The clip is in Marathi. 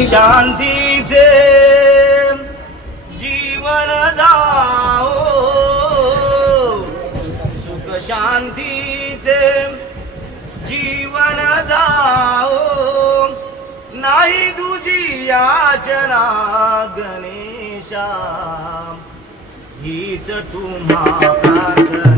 शांतीचे जीवन जाओ. सुख शांतीचे जीवन जाओ. नाही तुझी याचना गणेशा हीच तुम्हाला